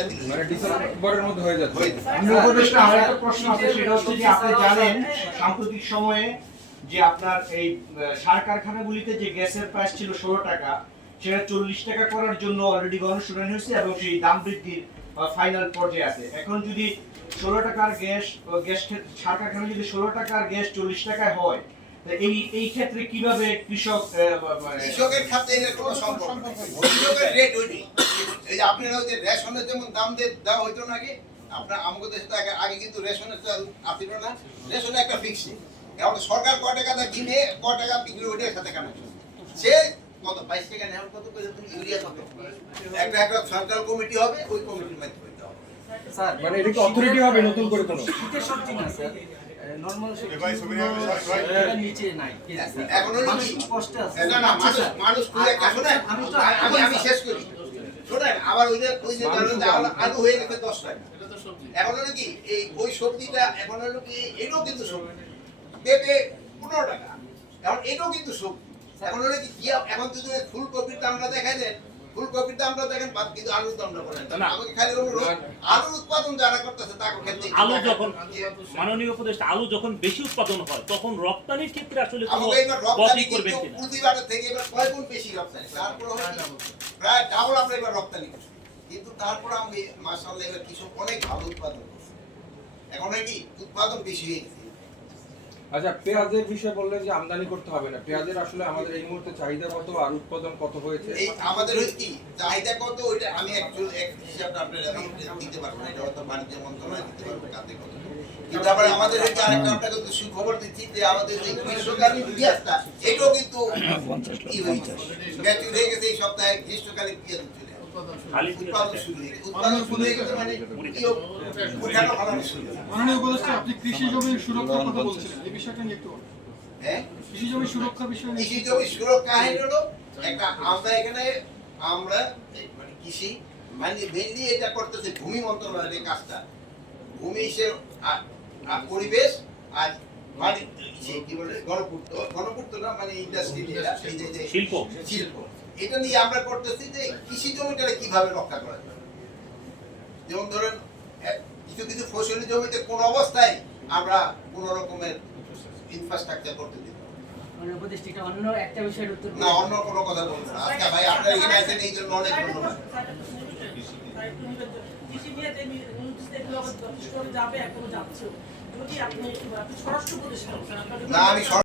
দিল মানে ডিসেম্বরের মধ্যে হয়ে যাচ্ছে। আমি উপদেষ্টা আরেকটা প্রশ্ন আছে সেটা হচ্ছে যে আপনি জানেন সাম্প্রতিক সময়ে যে আপনার এই সার কারখানাগুলিতে যে গ্যাসের প্রাইস ছিল ষোলো টাকা সেটা চল্লিশ টাকা করার জন্য অলরেডি গণশুনানি হয়েছে এবং সেই দাম বৃদ্ধির ফাইনাল পর্যায়ে আছে। এখন যদি ষোলো টাকার গ্যাস গ্যাস সার কারখানা যদি ষোলো টাকার গ্যাস চল্লিশ টাকায় হয় এই এই ক্ষেত্রে কীভাবে কৃষক আহ, মানে কৃষকের খাতে এর কোনো সম্পর্ক নেই। কৃষকের রেট যে আপনারা যে রেশনের যেমন দাম দিয়ে দেওয়া হইতো না আগে আপনার আমাদের দেশে তো আগে কিন্তু রেশনের চাল আসছিল না। রেশনে একটা ফিক্সড এখন সরকার ক টাকা দা কিনে ক টাকা বিক্রি ওইটার সাথে কানেকশন সে কত বাইশ টাকা নেওয়ার কত করে তুমি ইউরিয়া কত? একটা একটা সরকার কমিটি হবে ওই কমিটির মাধ্যমে স্যার মানে এটা কি অথরিটি হবে নতুন করে কোনো? শীতের সবজি না স্যার। KG, sir. মানুষ আমি শেষ করি। শোনেন আবার ওই যে ওই যে ধরেন আলু- হয়ে গেছে দশ টাকা এখন হলো কি এই ওই সবজিটা এখন হলো কি এটাও কিন্তু সবজি। পেঁপে পনেরো টাকা। এখন এটাও কিন্তু সবজি। এখন হলো কি এখন যদি ফুলকপির দামটা দেখাই দেন ফুলকপির দামটা দেখেন বাদ কিন্তু আলুর দামটা বলেন। আমাকে খালি অনুরোধ আলুর উৎপাদন যারা করতেছে তাকে ক্ষেত্রে আলু যখন মাননীয় উপদেষ্টা আলু যখন বেশি উৎপাদন হয় তখন রপ্তানির ক্ষেত্রে আসলে কোনো রপ্তানি বদলি কিনা? প্রতিবারের থেকে এবার কয় গুণ বেশি রপ্তানি? তারপরে প্রায় ডাবল আমরা এবার রপ্তানি করছি। কিন্তু তারপরে আমি মাসাল্লাহ এবার কৃষক অনেক ভালো উৎপাদন করছে। এখন হয় কি? উৎপাদন বেশি হয়ে গেছে। আচ্ছা পেঁয়াজের বিষয়ে বললেন যে আমদানি করতে হবে না। পেঁয়াজের আসলে আমাদের এই মুহূর্তে চাহিদা কত আর উৎপাদন কত হয়েছে? এই আমাদের হচ্ছে কি? চাহিদা কত? ওইটা আমি এক হিসাবটা আপনার আমি দিতে পারব না। এটা হয়তো বাণিজ্য মন্ত্রণালয় দিতে পারব কাতে কত। কিন্তু আবার আমাদের হচ্ছে আরেকটা আপনাকে সুখবর দিচ্ছি যে আমাদের যে গ্রীষ্মকালীন পেঁয়াজটা এটাও কিন্তু হয়ে গেছে এই সপ্তাহে গ্রীষ্মকালীন পেঁয়াজ চলে মানে শুরু হয়ে গেছে। মাননীয় উপদেষ্টা আপনি কৃষি জমির সুরক্ষার কথা বলছিলেন। এই বিষয়টা নিয়ে একটু হ্যাঁ? কৃষি জমির সুরক্ষা বিষয় কৃষি জমি সুরক্ষা আইন হলো একটা আমরা এখানে আমরা মানে কৃষি মানে মেনলি এটা করতেছে ভূমি মন্ত্রণালয়ের কাজটা। ভূমি আ- পরিবেশ আর মানে কি বলে গণপূর্ত গণপূর্ত না মানে ইন্ডাস্ট্রি শিল্প। শিল্প। এটা নিয়ে আমরা করতেছি যে কৃষি জমিটাকে কীভাবে রক্ষা করা যায়। যেমন ধরেন কিছু কিছু ফসলি জমিতে কোন অবস্থায় আমরা কোন রকমের ইনফ্রাস্ট্রাকচার করতে এটা অন্য একটা বিষয়ের উত্তর না অন্য কোনো কথা বলব না। আজকে ভাই আপনারা এখানে আছেন এই জন্য অনেক ধন্যবাদ। কৃষি নিয়ে যে নোটিশ এগুলো যথেষ্ট যাবে এখনও যাচ্ছে যদি আপনি আপনি স্বরাষ্ট্র প্রতিষ্ঠান আমি